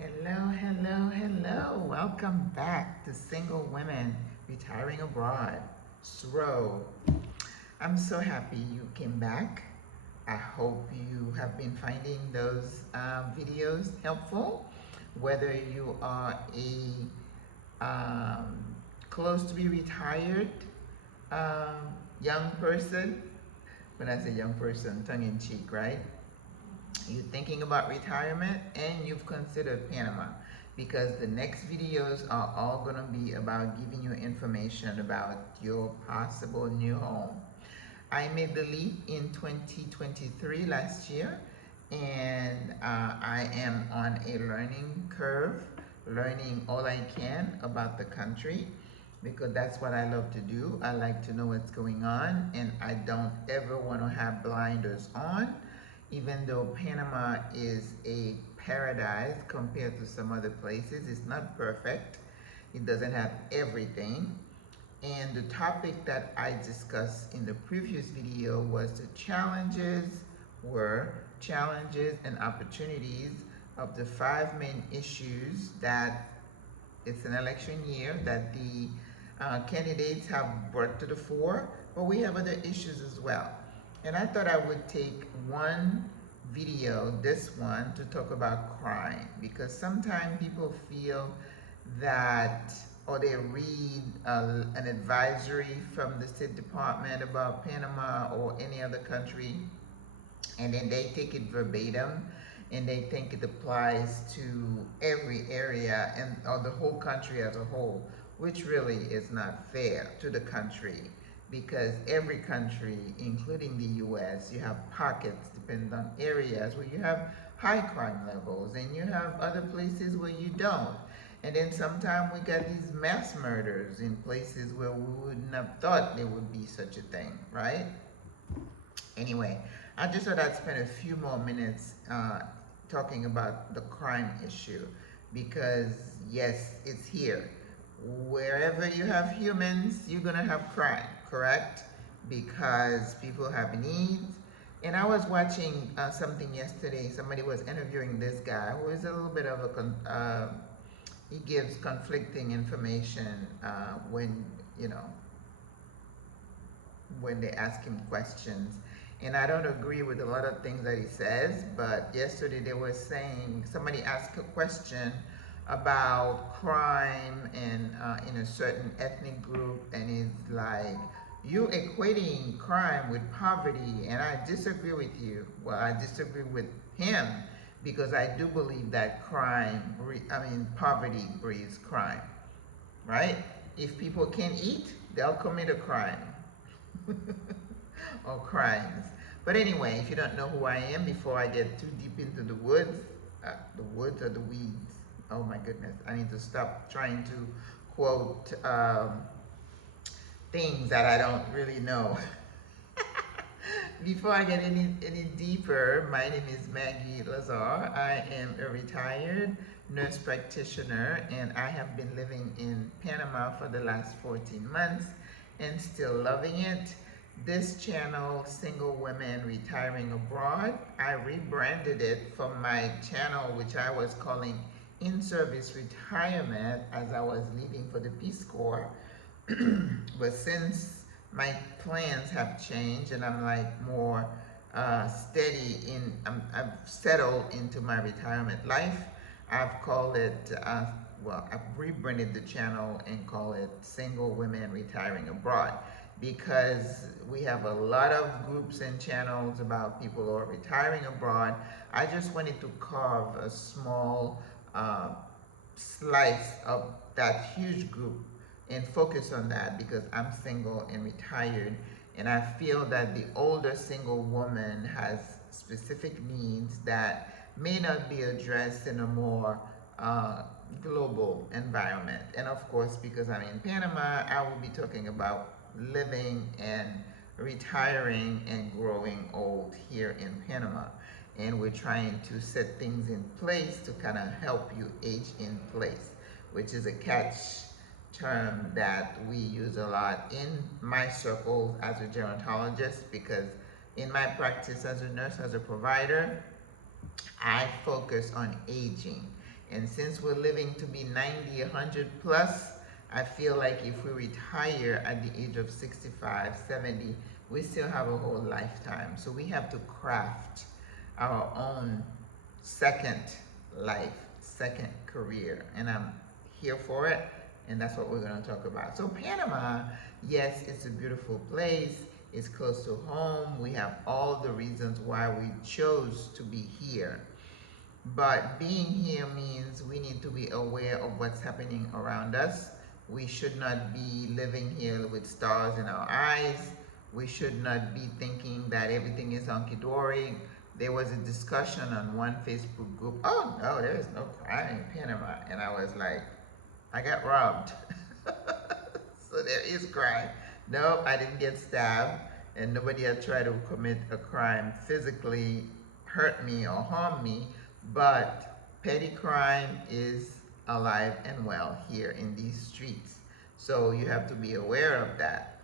Hello, hello, hello. Welcome back to Single Women Retiring Abroad. SWRO. I'm so happy you came back. I hope you have been finding those videos helpful. Whether you are a close to be retired young person, when I say young person, tongue in cheek, right? You're thinking about retirement and you've considered Panama, because the next videos are all going to be about giving you information about your possible new home. I made the leap in 2023 last year, and I am on a learning curve, learning all I can about the country, because that's what I love to do. I like to know what's going on, and I don't ever want to have blinders on. Even though Panama is a paradise compared to some other places, it's not perfect. It doesn't have everything. And the topic that I discussed in the previous video was the challenges and opportunities of the 5 main issues that it's an election year that the candidates have brought to the fore, but we have other issues as well. And I thought I would take one video, this one, to talk about crime, because sometimes people feel that, or they read an advisory from the State Department about Panama or any other country, and then they take it verbatim and they think it applies to every area and or the whole country as a whole, which really is not fair to the country, because every country, including the US, you have pockets depending on areas where you have high crime levels and you have other places where you don't. And then sometimes we got these mass murders in places where we wouldn't have thought there would be such a thing, right? Anyway, I just thought I'd spend a few more minutes talking about the crime issue, because yes, it's here. Wherever you have humans, you're gonna have crime, correct? Because people have needs. And I was watching something yesterday. Somebody was interviewing this guy who is a little bit of a he gives conflicting information when when they ask him questions. And I don't agree with a lot of things that he says, but yesterday they were saying, somebody asked a question about crime and in a certain ethnic group, and he's like, you equating crime with poverty, and I disagree with you. Well, I disagree with him, because I do believe that poverty breeds crime, right? If people can't eat, they'll commit a crime. Or crimes. But anyway, if you don't know who I am, before I get too deep into the woods or the weeds, oh my goodness, I need to stop trying to quote things that I don't really know. Before I get any deeper, my name is Maggie Lazar. I am a retired nurse practitioner, and I have been living in Panama for the last 14 months and still loving it. This channel, Single Women Retiring Abroad, I rebranded it from my channel, which I was calling In-Service Retirement, as I was leaving for the Peace Corps. But since my plans have changed and I'm like more steady I've settled into my retirement life, I've called it, I've rebranded the channel and call it Single Women Retiring Abroad, because we have a lot of groups and channels about people who are retiring abroad. I just wanted to carve a small slice of that huge group and focus on that, because I'm single and retired, and I feel that the older single woman has specific needs that may not be addressed in a more global environment. And of course, because I'm in Panama, I will be talking about living and retiring and growing old here in Panama. And we're trying to set things in place to kind of help you age in place, which is a catch term that we use a lot in my circles as a gerontologist, because in my practice as a nurse, as a provider, I focus on aging. And since we're living to be 90, 100 plus, I feel like if we retire at the age of 65, 70, we still have a whole lifetime. So we have to craft our own second life, second career. And I'm here for it. And that's what we're going to talk about. So Panama, yes, it's a beautiful place. It's close to home. We have all the reasons why we chose to be here. But being here means we need to be aware of what's happening around us. We should not be living here with stars in our eyes. We should not be thinking that everything is hunky-dory. There was a discussion on one Facebook group, oh no, there is no crime in Panama. And I was like, I got robbed. So there is crime. No, I didn't get stabbed, and nobody had tried to commit a crime, physically hurt me or harm me, but petty crime is alive and well here in these streets. So you have to be aware of that.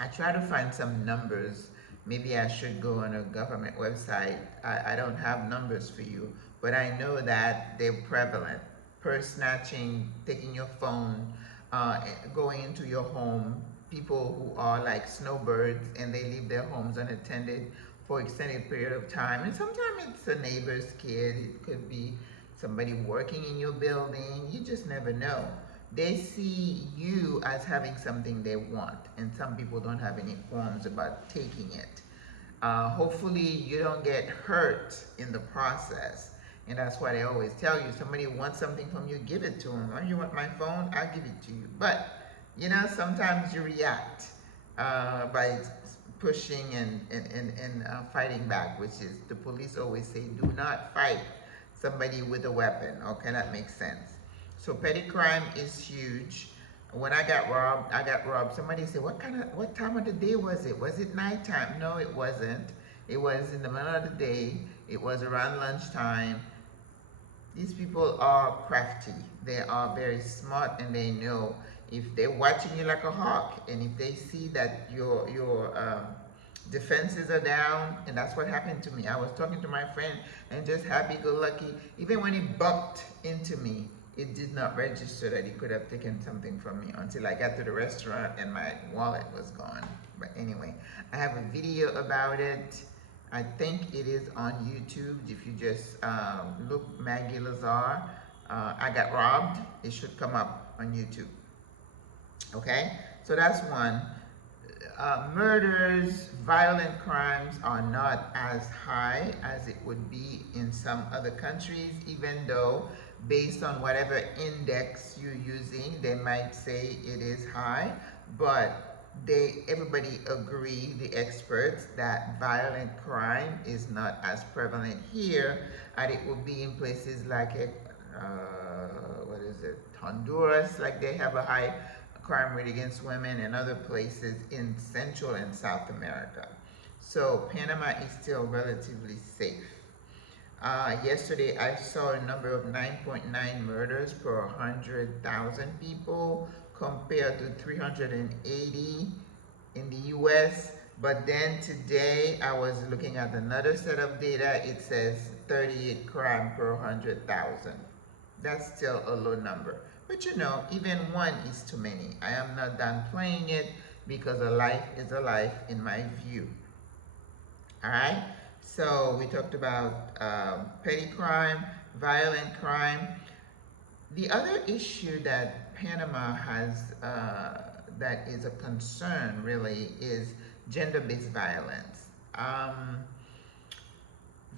I try to find some numbers. Maybe I should go on a government website. I don't have numbers for you, but I know that they're prevalent. Purse snatching, taking your phone, going into your home, people who are like snowbirds and they leave their homes unattended for extended period of time. And sometimes it's a neighbor's kid, it could be somebody working in your building, you just never know. They see you as having something they want, and some people don't have any qualms about taking it. Hopefully you don't get hurt in the process. And that's why they always tell you, somebody wants something from you, give it to them. Oh, you want my phone? I'll give it to you. But, you know, sometimes you react by pushing and fighting back, which is, the police always say, do not fight somebody with a weapon. Okay, that makes sense. So petty crime is huge. When I got robbed. Somebody said, what time of the day was it? Was it nighttime? No, it wasn't. It was in the middle of the day. It was around lunchtime. These people are crafty. They are very smart, and they know if they're watching you like a hawk, and if they see that your defenses are down. And that's what happened to me. I was talking to my friend and just happy-go-lucky. Even when he bumped into me, it did not register that he could have taken something from me until I got to the restaurant and my wallet was gone. But anyway, I have a video about it. I think it is on YouTube. If you just look Maggie Lazar, I got robbed, it should come up on YouTube. Okay, so that's one. Murders, violent crimes are not as high as it would be in some other countries, even though based on whatever index you're using, they might say it is high, but everybody agree, the experts, that violent crime is not as prevalent here as it would be in places like Honduras, like they have a high crime rate against women, and other places in Central and South America. So Panama is still relatively safe. Yesterday I saw a number of 9.9 murders per 100,000 people compared to 380 in the US. But then today I was looking at another set of data. It says 38 crime per 100,000. That's still a low number. But you know, even one is too many. I am not done playing it because a life is a life in my view. All right? So we talked about petty crime, violent crime. The other issue that Panama has that is a concern really is gender-based violence.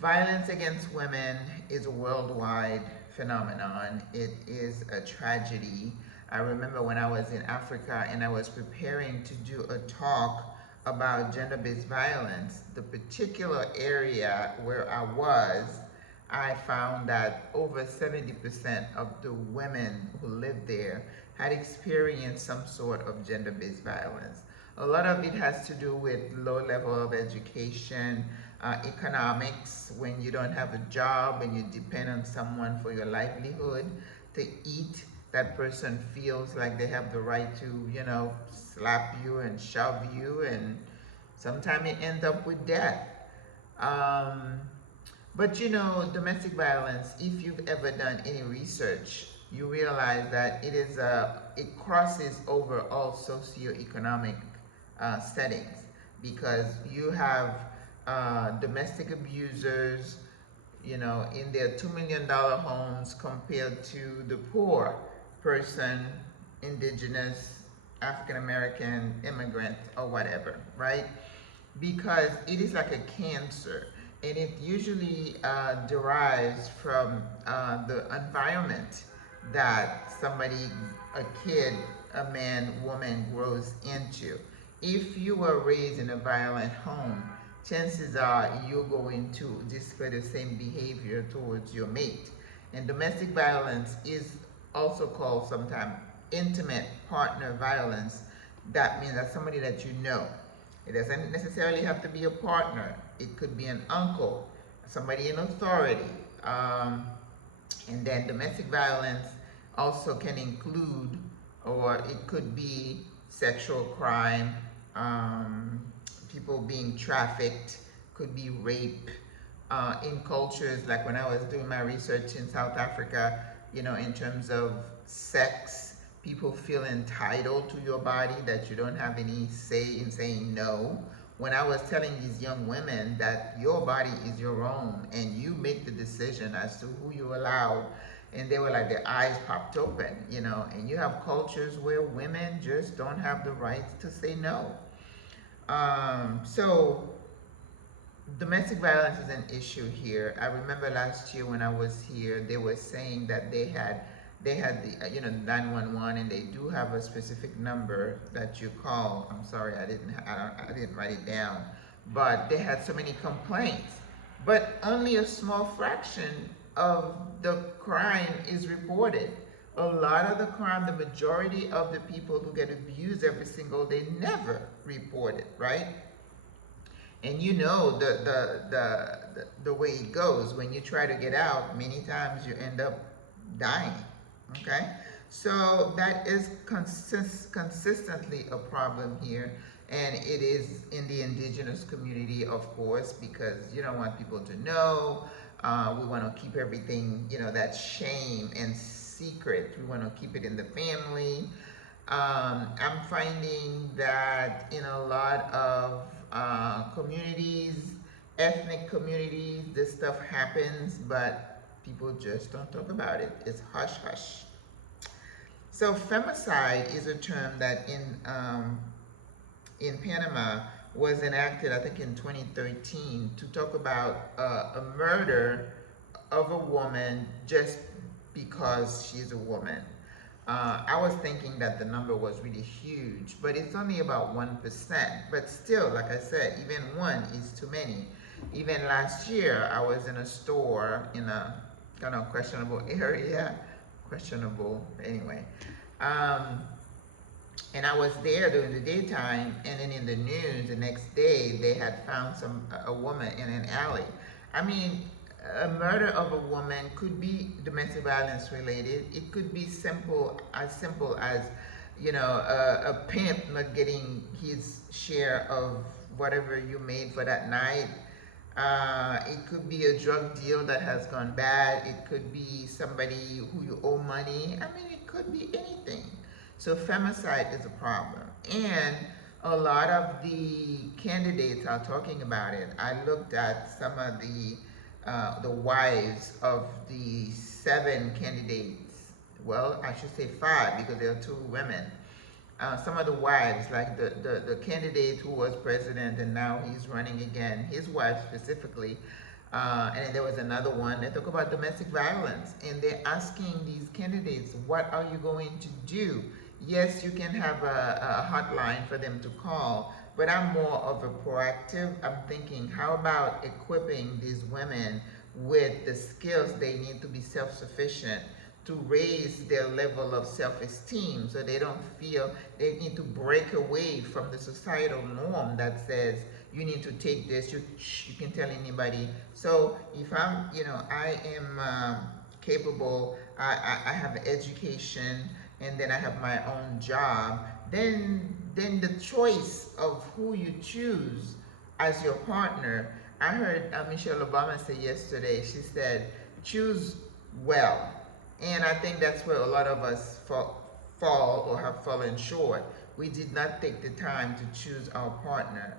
Violence against women is a worldwide phenomenon. It is a tragedy. I remember when I was in Africa and I was preparing to do a talk about gender-based violence, the particular area where I was, I found that over 70% of the women who lived there had experienced some sort of gender-based violence. A lot of it has to do with low level of education, economics, when you don't have a job and you depend on someone for your livelihood to eat. That person feels like they have the right to, you know, slap you and shove you, and sometimes it ends up with death. But you know, domestic violence, if you've ever done any research, you realize that it crosses over all socioeconomic settings, because you have domestic abusers, you know, in their $2 million homes compared to the poor person, indigenous, African American, immigrant, or whatever, right? Because it is like a cancer, and it usually derives from the environment that somebody, a kid, a man, woman grows into. If you were raised in a violent home, chances are you're going to display the same behavior towards your mate. And domestic violence is also called sometimes intimate partner violence. That means that somebody that you know. It doesn't necessarily have to be a partner. It could be an uncle, somebody in authority. And then domestic violence also can include, or it could be sexual crime, people being trafficked, could be rape. In cultures, like when I was doing my research in South Africa, you know, in terms of sex, people feel entitled to your body, that you don't have any say in saying no. When I was telling these young women that your body is your own and you make the decision as to who you allow, and they were like, their eyes popped open, you know. And you have cultures where women just don't have the right to say no. So domestic violence is an issue here. I remember last year when I was here, they were saying that they had the you know, 911, and they do have a specific number that you call. I'm sorry, I didn't write it down, but they had so many complaints, but only a small fraction of the crime is reported. A lot of the crime, the majority of the people who get abused every single day never report it, right? And you know the way it goes. When you try to get out, many times you end up dying. Okay, so that is consistently a problem here, and it is in the indigenous community, of course, because you don't want people to know. We want to keep everything, you know, that shame and secret. We want to keep it in the family. I'm finding that in a lot of communities, ethnic communities, this stuff happens, but people just don't talk about it. It's hush hush. So femicide is a term that in Panama was enacted, I think, in 2013 to talk about a murder of a woman just because she's a woman. I was thinking that the number was really huge, but it's only about 1%. But still, like I said, even one is too many. Even last year, I was in a store in a kind of questionable area, questionable anyway. And I was there during the daytime, and then in the news the next day they had found a woman in an alley. I mean, a murder of a woman could be domestic violence related. It could be simple as, you know, a pimp not getting his share of whatever you made for that night. It could be a drug deal that has gone bad. It could be somebody who you owe money. I mean, it could be anything. So femicide is a problem. And a lot of the candidates are talking about it. I looked at some of the wives of the 7 candidates. Well, I should say 5 because there are 2 women. Some of the wives, like the candidate who was president and now he's running again, his wife specifically, and then there was another one. They talk about domestic violence, and they're asking these candidates, what are you going to do? Yes, you can have a hotline for them to call, but I'm more of a proactive. I'm thinking, how about equipping these women with the skills they need to be self-sufficient, to raise their level of self-esteem, so they don't feel they need to break away from the societal norm that says you need to take this, you can tell anybody. So if I'm, you know, I am capable, I have education, and then I have my own job, then the choice of who you choose as your partner I heard Michelle Obama say yesterday, she said, choose well. And I think that's where a lot of us fall or have fallen short. We did not take the time to choose our partner.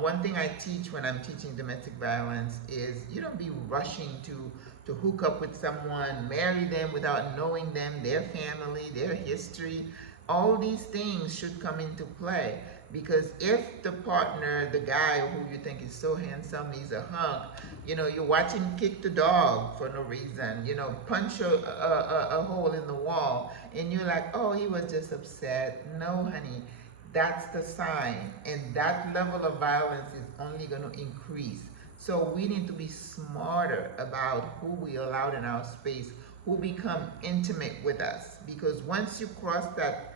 One thing I teach when I'm teaching domestic violence is you don't be rushing to hook up with someone, marry them without knowing them, their family, their history. All these things should come into play, because if the partner, the guy who you think is so handsome, needs a hug, you watch him kick the dog for no reason, punch a hole in the wall, and you're like, oh, he was just upset. No, honey, that's the sign. And that level of violence is only going to increase. So we need to be smarter about who we allow in our space, who become intimate with us. Because once you cross that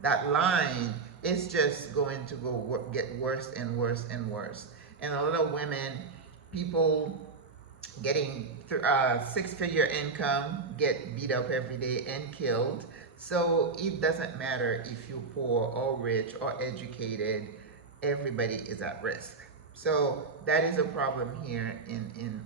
that line, it's just going to get worse and worse and worse. And a lot of women, people getting six-figure income, get beat up every day and killed. So it doesn't matter if you're poor or rich or educated, everybody is at risk. So that is a problem here in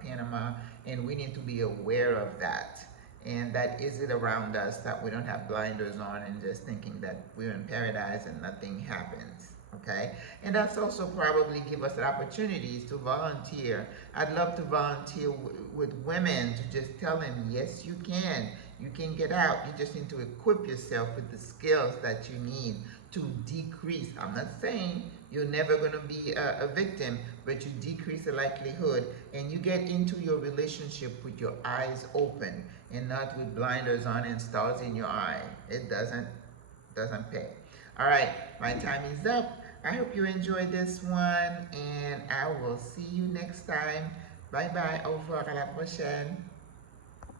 Panama, and we need to be aware of that. And that is it around us, that we don't have blinders on and just thinking that we're in paradise and nothing happens. Okay? And that's also probably give us opportunities to volunteer. I'd love to volunteer with women, to just tell them, yes, you can. You can get out. You just need to equip yourself with the skills that you need to decrease. I'm not saying you're never going to be a victim, but you decrease the likelihood, and you get into your relationship with your eyes open and not with blinders on and stars in your eye. It doesn't pay. All right, my time is up. I hope you enjoyed this one, and I will see you next time. Bye bye. Au revoir, à la prochaine.